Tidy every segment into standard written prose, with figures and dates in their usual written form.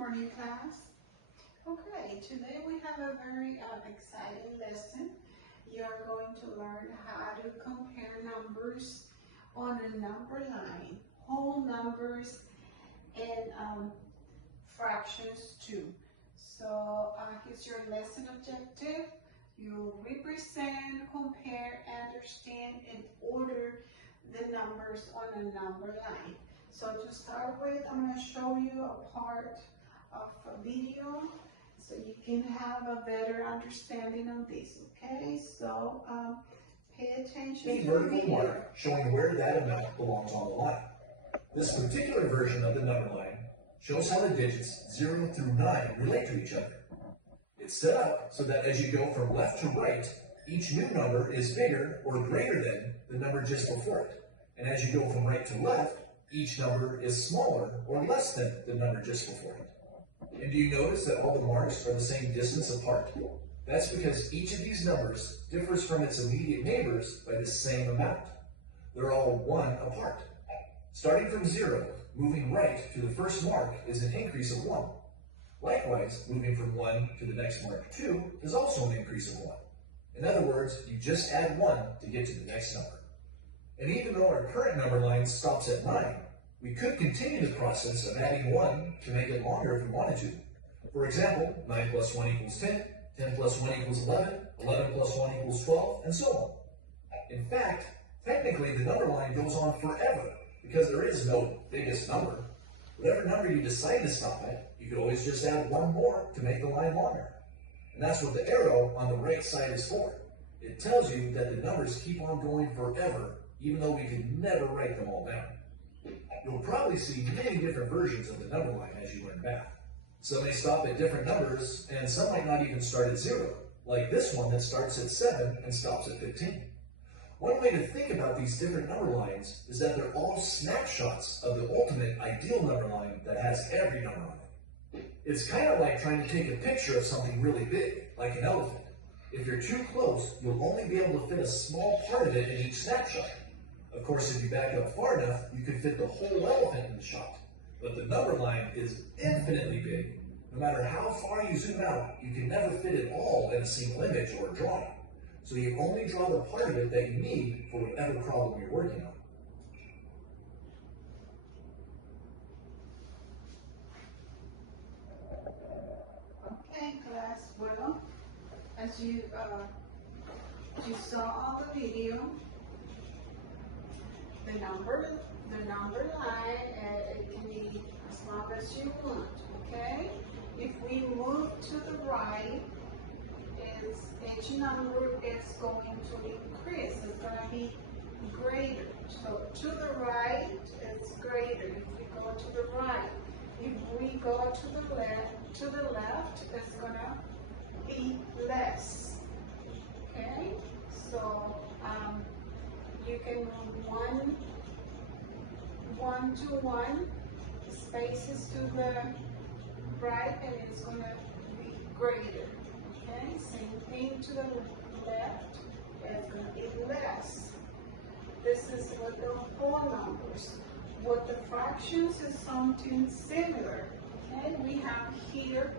morning, class. Okay, today we have a very exciting lesson. You are going to learn how to compare numbers on a number line, whole numbers and fractions too. So here's your lesson objective. You represent, compare, understand, and order the numbers on a number line. So to start with, I'm going to show you a part of a video so you can have a better understanding of this, okay? So pay attention A to the vertical video. mark showing where that amount belongs on the line. This particular version of the number line shows how the digits 0 through 9 relate to each other. It's set up so that as you go from left to right, each new number is bigger or greater than the number just before it. And as you go from right to left, each number is smaller or less than the number just before it. And do you notice that all the marks are the same distance apart? That's because each of these numbers differs from its immediate neighbors by the same amount. They're all 1 apart. Starting from 0, moving right to the first mark is an increase of 1. Likewise, moving from 1 to the next mark 2 is also an increase of 1. In other words, you just add 1 to get to the next number. And even though our current number line stops at 9, we could continue the process of adding 1 to make it longer if we wanted to. For example, 9 plus 1 equals 10, 10 plus 1 equals 11, 11 plus 1 equals 12, and so on. In fact, technically the number line goes on forever because there is no biggest number. Whatever number you decide to stop at, you could always just add 1 more to make the line longer. And that's what the arrow on the right side is for. It tells you that the numbers keep on going forever, even though we could never write them all down. You'll probably see many different versions of the number line as you learn math. Some may stop at different numbers, and some might not even start at 0, like this one that starts at 7 and stops at 15. One way to think about these different number lines is that they're all snapshots of the ultimate ideal number line that has every number on it. It's kind of like trying to take a picture of something really big, like an elephant. If you're too close, you'll only be able to fit a small part of it in each snapshot. Of course, if you back up far enough, you can fit the whole elephant in the shot. But the number line is infinitely big. No matter how far you zoom out, you can never fit it all in a single image or drawing. So you only draw the part of it that you need for whatever problem you're working on. Okay, class. Well, as you saw on the video, the number line, it can be as long as you want, okay? If we move to the right, each number is going to increase. It's going to be greater. So to the right, it's greater. If we go to the right, if we go to the left, it's going to be less. Okay? So you can move one to one spaces to the right, and it's going to be greater. Okay, same thing to the left, it's going to be less. This is with the whole numbers. With the fractions is something similar. Okay, we have here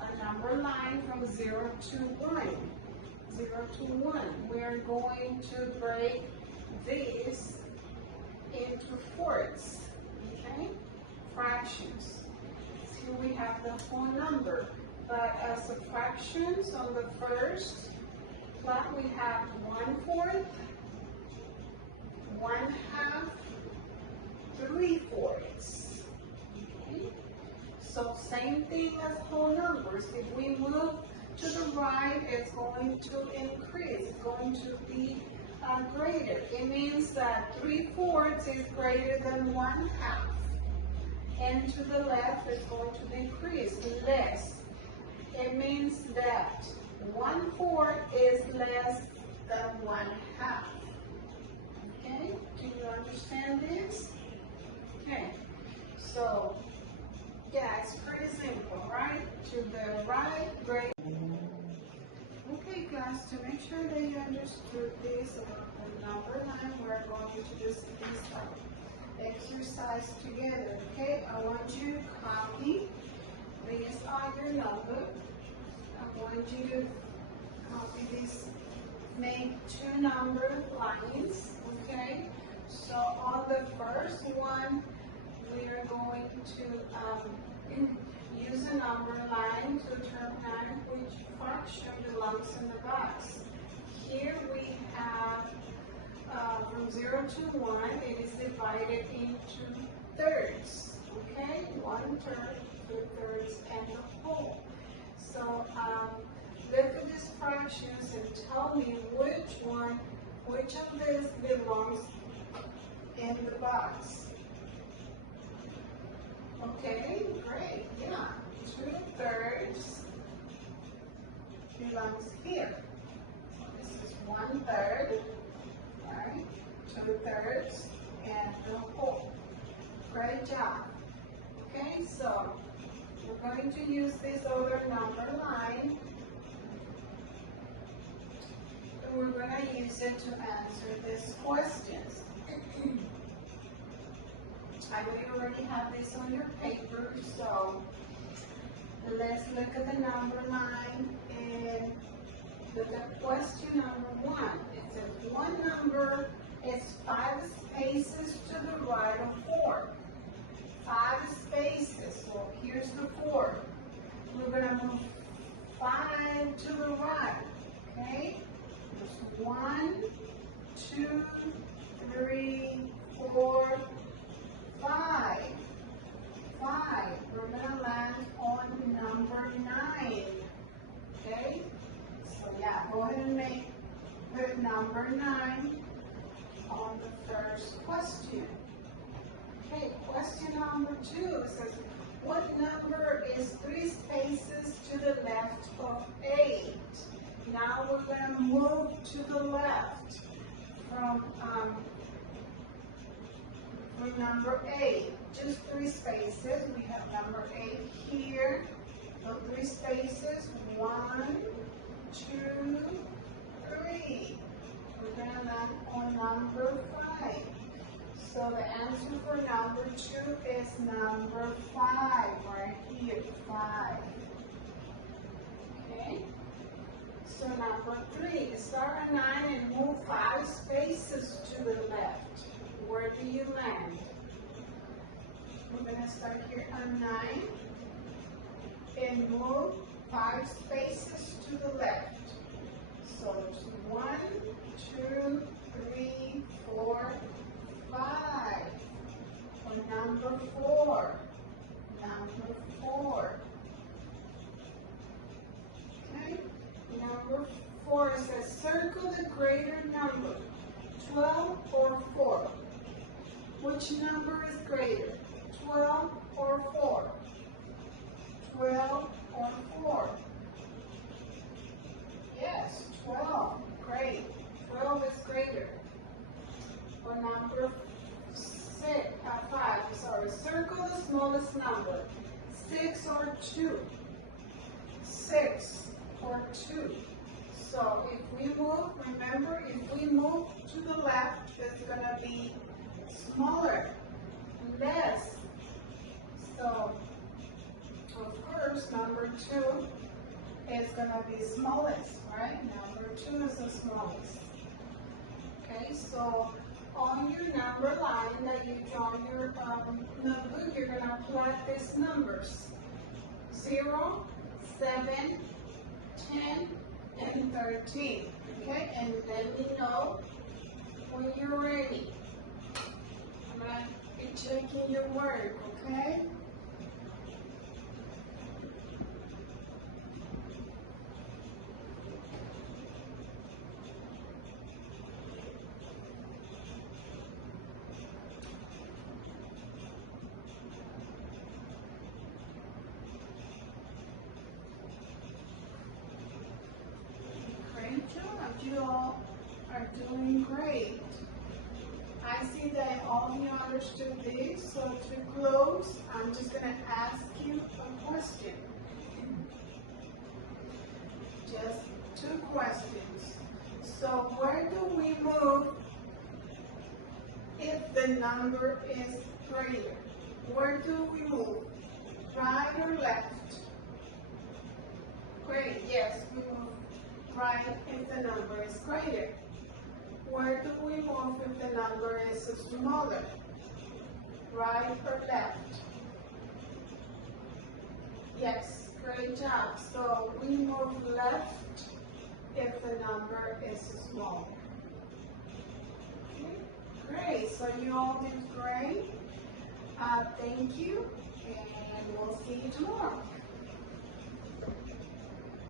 a number line from 0 to 1. 0 to 1. We are going to break this into fourths. Okay, fractions. Here we have the whole number. But as the fractions on the first plot, we have 1/4, 1/2, 3/4. Okay? So same thing as whole numbers. If we move to the right, it's going to increase. It's going to be greater. It means that 3/4 is greater than 1/2. And to the left, it's going to decrease less. It means that 1/4 is less than 1/2. Okay, do you understand this? Okay, so yeah, it's pretty simple, right? To the right, great. Okay, guys, to make sure that you understood this about the number line, we're going to do this exercise together. Okay, I want you to copy these are your numbers. I want you to copy these, make two number lines, okay? So on the first one, we are going to use a number line to determine which fraction belongs in the box. Here we have from 0 to 1, it is divided into thirds, okay? 1/3, 2/3, and a whole. So look at these fractions and tell me which of these belongs in the box. Okay, great, yeah. 2/3 belongs here. So this is 1/3, right? 2/3, and the whole. Great job. Okay, so we're going to use this other number line, and we're going to use it to answer these questions. I know you already have this on your paper, so let's look at the number line and look at question number 1. It says one number is 5 spaces to the right of 4. 5 spaces, so here's the 4. We're going to move 5 to the right, okay? There's 1, 2, 3, 4, 5. 5. We're going to land on number 9, okay? So yeah, go ahead and put number 9 on the first question. Okay, question number 2 says, what number is 3 spaces to the left of 8? Now we're going to move to the left from number 8. Just 3 spaces. We have number 8 here. So 3 spaces. 1, 2, 3. We're going to land on number 5. So the answer for number 2 is number 5, right here, 5. Okay? So number 3, start at 9 and move 5 spaces to the left. Where do you land? We're going to start here on 9 and move 5 spaces to the left. So there's 1, 2, 3, 4, 5. For number 4. Number 4. Okay? Number 4 says circle the greater number, 12 or 4. Which number is greater, 12 or 4? 12 or 4? Yes, 12. Great. 12 is greater. For number 5, circle the smallest number, 6 or 2. 6 or 2. So if we move, remember, if we move to the left, it's going to be smaller, less. So, of course, number 2 is going to be smallest, right? Number 2 is the smallest. Okay, so on your number line that you draw in your notebook, you're going to plot these numbers. 0, 7, 10, and 13. Okay, and let me know when you're ready. I'm going to be checking your work, okay? You all are doing great. I see that all of you understood this, so to close, I'm just going to ask you a question. Just 2 questions. So where do we move if the number is greater? Where do we move? Right or left? Great, yes, we move right if the number is greater. Where do we move if the number is smaller? Right or left? Yes, great job. So we move left if the number is small. Okay, great. So you all did great. Thank you, and we'll see you tomorrow.